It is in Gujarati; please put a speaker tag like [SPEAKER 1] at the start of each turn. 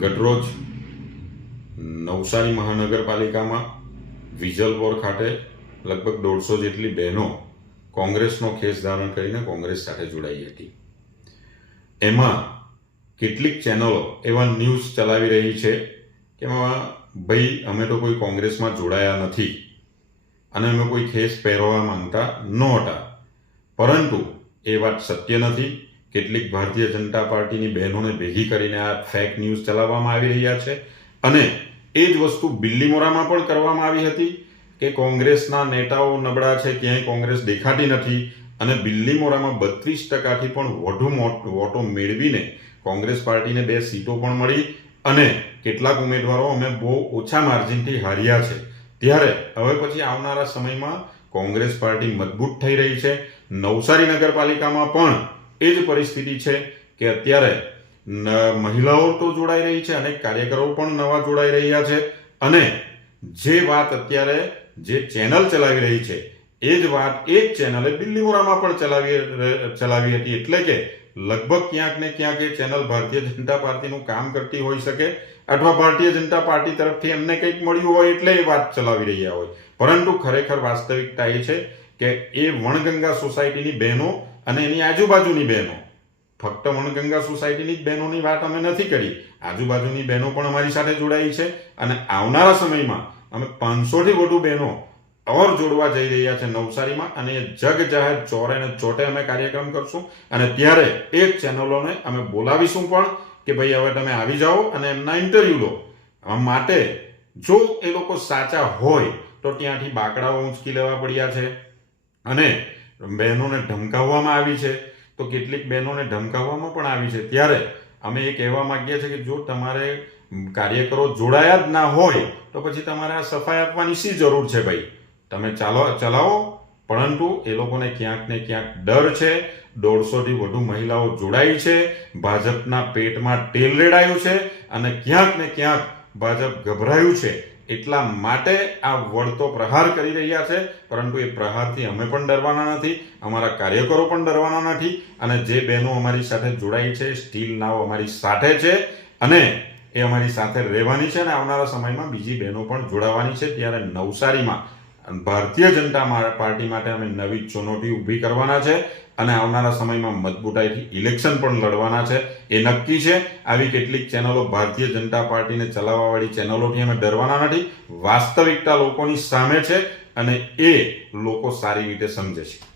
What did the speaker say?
[SPEAKER 1] ગતરોજ નવસારી મહાનગરપાલિકામાં વિજલપોર ખાતે લગભગ દોઢસો જેટલી બહેનો કોંગ્રેસનો ખેસ ધારણ કરીને કોંગ્રેસ સાથે જોડાઈ હતી. એમાં કેટલીક ચેનલો એવા ન્યૂઝ ચલાવી રહી છે કે ભાઈ અમે તો કોઈ કોંગ્રેસમાં જોડાયા નથી અને અમે કોઈ ખેસ પહેરવા માંગતા નહોતા. પરંતુ એ વાત સત્ય નથી. કેટલીક ભારતીય જનતા પાર્ટીની બહેનોને ભેગી કરીને આ ફેક ન્યૂઝ ચલાવવામાં આવી રહ્યા છે. અને એ જ વસ્તુ બિલ્લીમોરામાં પણ કરવામાં આવી હતી કે કોંગ્રેસના નેતાઓ નબળા છે, ક્યાંય કોંગ્રેસ દેખાતી નથી અને બિલ્લીમોરામાં બત્રીસ ટકાથી પણ વધુ વોટો મેળવીને કોંગ્રેસ પાર્ટીને બે સીટો પણ મળી અને કેટલાક ઉમેદવારો અમે બહુ ઓછા માર્જિનથી હાર્યા છે. ત્યારે હવે પછી આવનારા સમયમાં કોંગ્રેસ પાર્ટી મજબૂત થઈ રહી છે. નવસારી નગરપાલિકામાં પણ એ જ પરિસ્થિતિ છે કે અત્યારે મહિલાઓ તો જોડાઈ રહી છે અને કાર્યકરો પણ નવા જોડાઈ રહ્યા છે. અને જે વાત અત્યારે જે ચેનલ ચલાવી રહી છે, એ જ વાત, એ જ ચેનલે બિલ્લીમોરામાં પણ ચલાવી ચલાવી હતી. એટલે કે લગભગ ક્યાંક ને ક્યાંક એ ચેનલ ભારતીય જનતા પાર્ટીનું કામ કરતી હોઈ શકે અથવા ભારતીય જનતા પાર્ટી તરફથી એમને કંઈક મળ્યું હોય એટલે એ વાત ચલાવી રહ્યા હોય. પરંતુ ખરેખર વાસ્તવિકતા એ છે કે એ વણગંગા સોસાયટીની બહેનો અને એની આજુબાજુની બહેનો. ફક્ત વણગંગા સોસાયટીની જ બહેનોની વાત અમે નથી કરી. આજુબાજુની બહેનો પણ અમારી સાથે જોડાઈ છે અને આવનારા સમયમાં અમે પાંચસોથી વધુ બહેનો ઓર જોડવા જઈ રહ્યા છે નવસારીમાં અને જગ જાહેર ચોરે અને ચોટે અમે કાર્યક્રમ કરશું. અને ત્યારે એ ચેનલોને અમે બોલાવીશું પણ કે ભાઈ હવે તમે આવી જાઓ અને એમના ઇન્ટરવ્યૂ લો. માટે જો એ લોકો સાચા હોય તો ત્યાંથી બાકડાઓ ઊંચકી લેવા પડ્યા છે. અને બહેનોને ધમકાવવામાં આવી છે, તો કેટલીક બહેનોને ધમકાવવામાં પણ આવી છે. ત્યારે અમે એ કહેવા માંગીએ છીએ કે જો તમારે કાર્યકરો જોડાયા જ ના હોય, તો પછી તમારે આ સફાઈ આપવાની શી જરૂર છે ભાઈ? તમે ચાલો, ચલાવો. પરંતુ એ લોકોને ક્યાંક ને ક્યાંક ડર છે. દોઢસોથી વધુ મહિલાઓ જોડાઈ છે. ભાજપના પેટમાં તેલ રેડાયું છે અને ક્યાંક ને ક્યાંક ભાજપ ગભરાયું છે. એટલા માટે આ વળતો પ્રહાર કરી રહ્યા છે, પરંતુ એ પ્રહારથી અમે પણ ડરવાના નથી, અમારા કાર્યકરો પણ ડરવાના નથી, અને જે બહેનો અમારી સાથે જોડાઈ છે, સ્ટીલ નાવ અમારી સાથે છે, અને એ અમારી સાથે રહેવાની છે, અને આવનારા સમયમાં બીજી બહેનો પણ જોડાવાની છે, ત્યારે નવસારીમાં ભારતીય જનતા પાર્ટી માટે અમે નવી ચુનૌતી ઊભી કરવાના છે અને આવનારા સમયમાં મજબૂતાઈથી ઇલેક્શન પણ લડવાના છે. એ નક્કી છે, આવી કેટલીક ચેનલો ભારતીય જનતા પાર્ટીને ચલાવવાવાળી ચેનલોથી અમે ડરવાના નથી. વાસ્તવિકતા લોકોની સામે છે અને એ લોકો સારી રીતે સમજે છે.